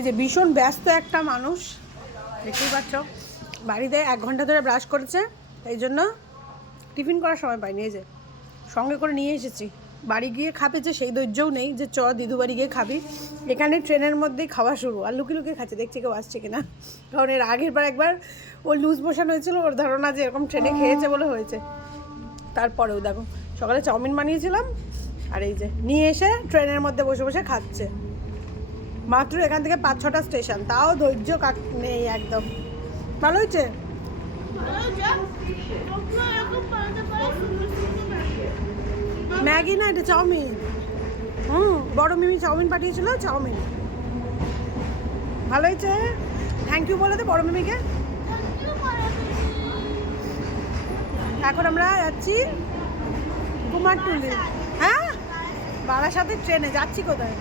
এই যে ভীষণ ব্যস্ত একটা মানুষ, দেখতেই পাচ্ছ, বাড়িতে 1 ঘন্টা ধরে ব্রাশ করেছে, এই জন্য টিফিন করার সময় পাইনি। এই যে সঙ্গে করে নিয়ে এসেছি, বাড়ি গিয়ে খাবে যে সেই ধৈর্যও নেই যে দিদু বাড়ি গিয়ে খাবি। এখানে ট্রেনের মধ্যেই খাওয়া শুরু, আর লুকিয়ে লুকিয়ে খাচ্ছে, দেখছি কেউ আসছে কিনা। কারণ এর আগের বার একবার ও লুজ মোশন হয়েছিল, ওর ধারণা যে এরকম ট্রেনে খেয়েছে বলে হয়েছে। তারপরেও দেখো সকালে চাউমিন বানিয়েছিলাম, আর এই যে নিয়ে এসে ট্রেনের মধ্যে বসে বসে খাচ্ছে। মাত্র এখান থেকে 5-6টা স্টেশন, তাও ধৈর্য নেই একদম। ভালো হয়েছে। ম্যাগি না, এটা চাউমিন। বড় মিমি চাউমিন পাঠিয়েছিল, চাউমিন ভালো হয়েছে। থ্যাংক ইউ বলে দে বড় মিমিকে। এখন আমরা যাচ্ছি কুমারটুলি। হ্যাঁ, বারাসাতের ট্রেনে যাচ্ছি। কোথায়?